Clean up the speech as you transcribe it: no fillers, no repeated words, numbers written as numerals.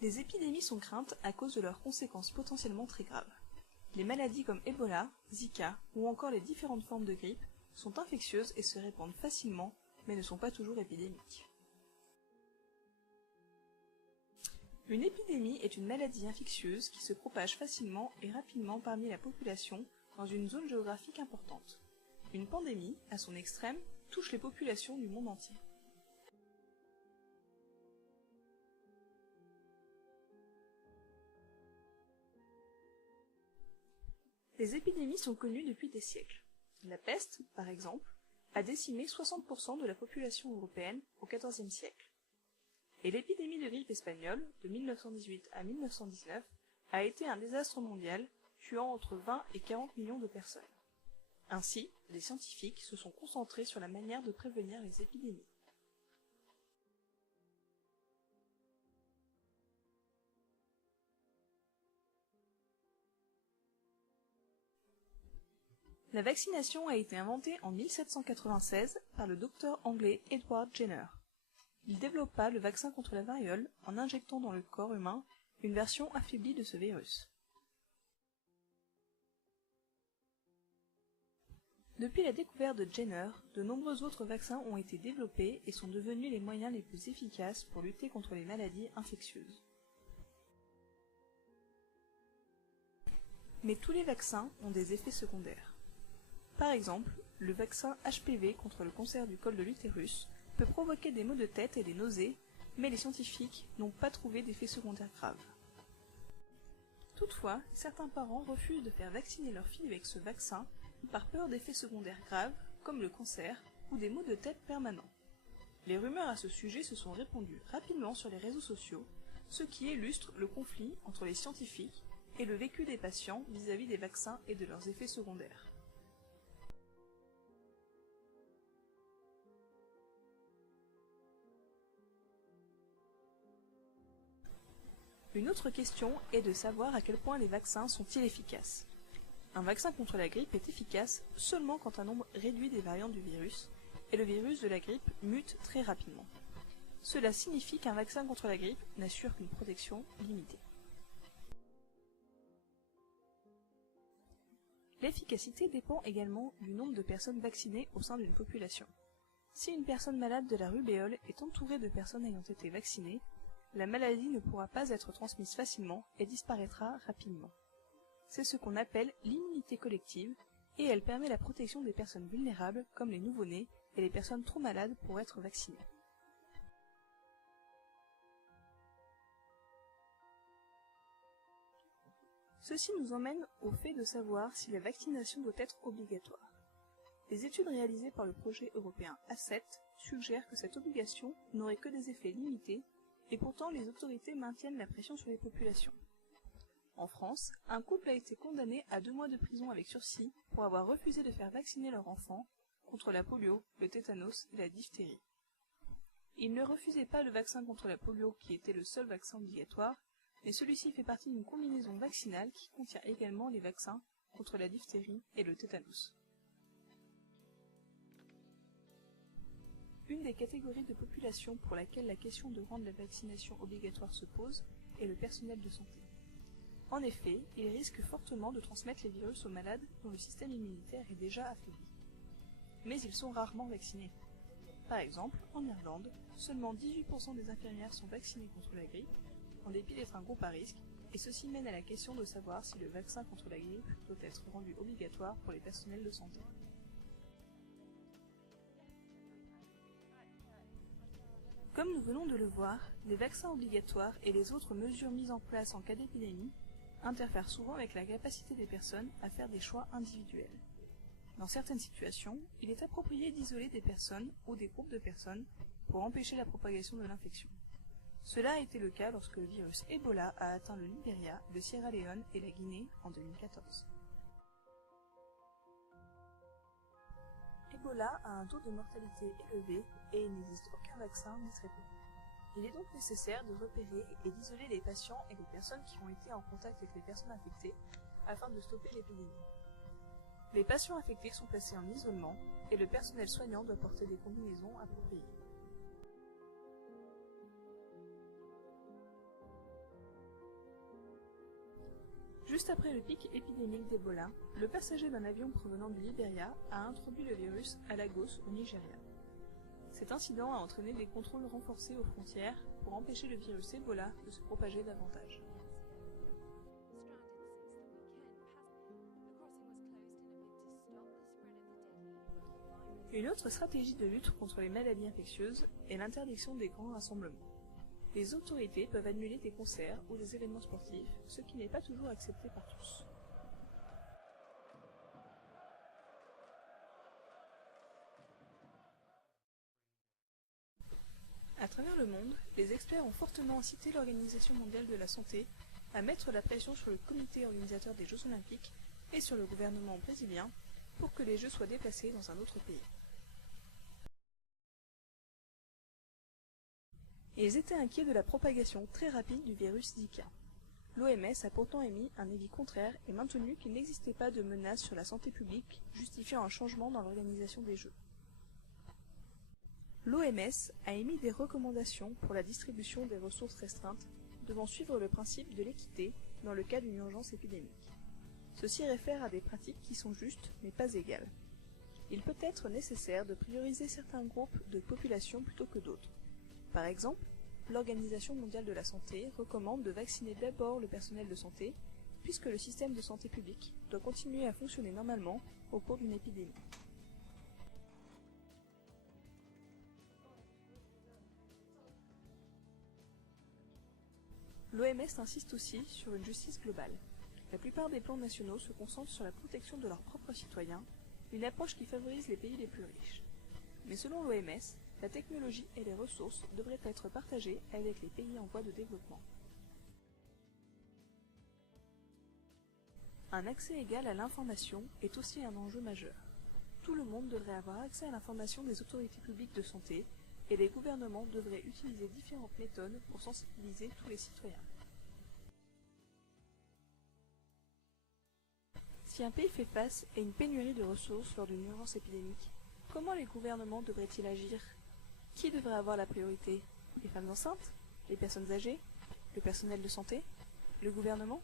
Les épidémies sont craintes à cause de leurs conséquences potentiellement très graves. Les maladies comme Ebola, Zika ou encore les différentes formes de grippe sont infectieuses et se répandent facilement, mais ne sont pas toujours épidémiques. Une épidémie est une maladie infectieuse qui se propage facilement et rapidement parmi la population dans une zone géographique importante. Une pandémie, à son extrême, touche les populations du monde entier. Les épidémies sont connues depuis des siècles. La peste, par exemple, a décimé 60% de la population européenne au XIVe siècle. Et l'épidémie de grippe espagnole, de 1918 à 1919, a été un désastre mondial, tuant entre 20 et 40 millions de personnes. Ainsi, les scientifiques se sont concentrés sur la manière de prévenir les épidémies. La vaccination a été inventée en 1796 par le docteur anglais Edward Jenner. Il développa le vaccin contre la variole en injectant dans le corps humain une version affaiblie de ce virus. Depuis la découverte de Jenner, de nombreux autres vaccins ont été développés et sont devenus les moyens les plus efficaces pour lutter contre les maladies infectieuses. Mais tous les vaccins ont des effets secondaires. Par exemple, le vaccin HPV contre le cancer du col de l'utérus peut provoquer des maux de tête et des nausées, mais les scientifiques n'ont pas trouvé d'effets secondaires graves. Toutefois, certains parents refusent de faire vacciner leurs filles avec ce vaccin par peur d'effets secondaires graves, comme le cancer ou des maux de tête permanents. Les rumeurs à ce sujet se sont répandues rapidement sur les réseaux sociaux, ce qui illustre le conflit entre les scientifiques et le vécu des patients vis-à-vis des vaccins et de leurs effets secondaires. Une autre question est de savoir à quel point les vaccins sont-ils efficaces. Un vaccin contre la grippe est efficace seulement quand un nombre réduit des variants du virus, et le virus de la grippe mute très rapidement. Cela signifie qu'un vaccin contre la grippe n'assure qu'une protection limitée. L'efficacité dépend également du nombre de personnes vaccinées au sein d'une population. Si une personne malade de la rubéole est entourée de personnes ayant été vaccinées, la maladie ne pourra pas être transmise facilement et disparaîtra rapidement. C'est ce qu'on appelle l'immunité collective, et elle permet la protection des personnes vulnérables comme les nouveau-nés et les personnes trop malades pour être vaccinées. Ceci nous emmène au fait de savoir si la vaccination doit être obligatoire. Les études réalisées par le projet européen A7 suggèrent que cette obligation n'aurait que des effets limités, et pourtant les autorités maintiennent la pression sur les populations. En France, un couple a été condamné à 2 mois de prison avec sursis pour avoir refusé de faire vacciner leur enfant contre la polio, le tétanos et la diphtérie. Ils ne refusaient pas le vaccin contre la polio qui était le seul vaccin obligatoire, mais celui-ci fait partie d'une combinaison vaccinale qui contient également les vaccins contre la diphtérie et le tétanos. Une des catégories de population pour laquelle la question de rendre la vaccination obligatoire se pose est le personnel de santé. En effet, ils risquent fortement de transmettre les virus aux malades dont le système immunitaire est déjà affaibli. Mais ils sont rarement vaccinés. Par exemple, en Irlande, seulement 18% des infirmières sont vaccinées contre la grippe, en dépit d'être un groupe à risque, et ceci mène à la question de savoir si le vaccin contre la grippe doit être rendu obligatoire pour les personnels de santé. Comme nous venons de le voir, les vaccins obligatoires et les autres mesures mises en place en cas d'épidémie interfèrent souvent avec la capacité des personnes à faire des choix individuels. Dans certaines situations, il est approprié d'isoler des personnes ou des groupes de personnes pour empêcher la propagation de l'infection. Cela a été le cas lorsque le virus Ebola a atteint le Libéria, le Sierra Leone et la Guinée en 2014. Ebola a un taux de mortalité élevé et il n'existe aucun vaccin ni traitement. Il est donc nécessaire de repérer et d'isoler les patients et les personnes qui ont été en contact avec les personnes infectées afin de stopper l'épidémie. Les patients infectés sont placés en isolement et le personnel soignant doit porter des combinaisons appropriées. Juste après le pic épidémique d'Ebola, le passager d'un avion provenant du Libéria a introduit le virus à Lagos, au Nigeria. Cet incident a entraîné des contrôles renforcés aux frontières pour empêcher le virus Ebola de se propager davantage. Une autre stratégie de lutte contre les maladies infectieuses est l'interdiction des grands rassemblements. Les autorités peuvent annuler des concerts ou des événements sportifs, ce qui n'est pas toujours accepté par tous. À travers le monde, les experts ont fortement incité l'Organisation mondiale de la santé à mettre la pression sur le comité organisateur des Jeux olympiques et sur le gouvernement brésilien pour que les Jeux soient déplacés dans un autre pays. Ils étaient inquiets de la propagation très rapide du virus Zika. L'OMS a pourtant émis un avis contraire et maintenu qu'il n'existait pas de menace sur la santé publique justifiant un changement dans l'organisation des Jeux. L'OMS a émis des recommandations pour la distribution des ressources restreintes devant suivre le principe de l'équité dans le cas d'une urgence épidémique. Ceci réfère à des pratiques qui sont justes mais pas égales. Il peut être nécessaire de prioriser certains groupes de population plutôt que d'autres. Par exemple, l'Organisation mondiale de la santé recommande de vacciner d'abord le personnel de santé, puisque le système de santé publique doit continuer à fonctionner normalement au cours d'une épidémie. L'OMS insiste aussi sur une justice globale. La plupart des plans nationaux se concentrent sur la protection de leurs propres citoyens, une approche qui favorise les pays les plus riches. Mais selon l'OMS, la technologie et les ressources devraient être partagées avec les pays en voie de développement. Un accès égal à l'information est aussi un enjeu majeur. Tout le monde devrait avoir accès à l'information des autorités publiques de santé et les gouvernements devraient utiliser différentes méthodes pour sensibiliser tous les citoyens. Si un pays fait face à une pénurie de ressources lors d'une urgence épidémique, comment les gouvernements devraient-ils agir ? Qui devrait avoir la priorité ? Les femmes enceintes ? Les personnes âgées ? Le personnel de santé ? Le gouvernement ?